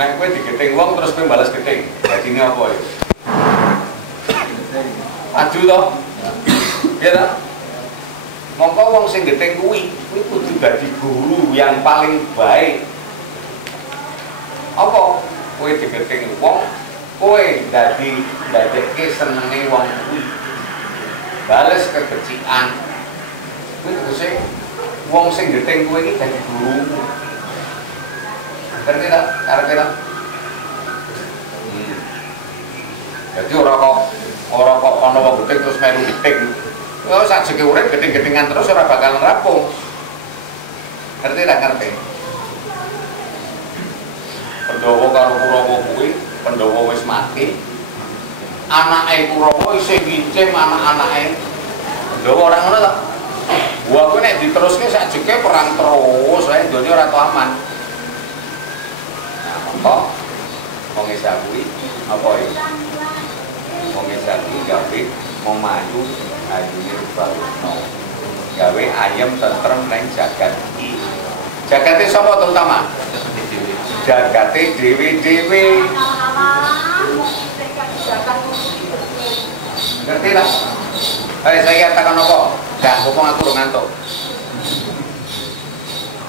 Nek kowe digeting wong terus kowe balas geting. Dadine apa ya? Maju toh. Iya toh? Mongko wong sing geting kuwi kudu dadi guru yang paling baik. Apa? Kowe digeting wong, kowe dadekke senenge wong kuwi. Bales kebecikan. Kuwi tegese wong sing geting kowe iki dadi guru. Ngerti tak? Karepe tak? Jadi ora kok ana wong geting terus melu geting. Oh sajeke urip geting-getingan terus ora bakal rampung. Ngerti tak ngerti? Pandhawa karo Kurawa kuwi, Pandhawa wis mati. Anake Kurawa isih ngincim anak-anake. Pandhawa ora ngono ta? Gua kuwi nek diteruske sajeke perang terus wae donya ora tau aman. Kok wong Isa kuwi apa iki? Wong Isa kuwi gawe mau maju ajine rubah-rubah. Gawe ayem tentrem nang jagat iki. Jagate sapa terutama? Jagate dhewe-dhewe. Ngerti tak? Saya katakan apa? Enggak, ngomong aku udah ngantuk.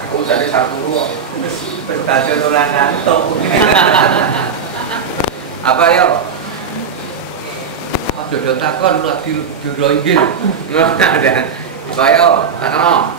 Aku jadi satu kok. Stasiun orang ngantuk. Apa ya? Jodoh takon lagi jodoh inggil. Apa ya? Tak kenal.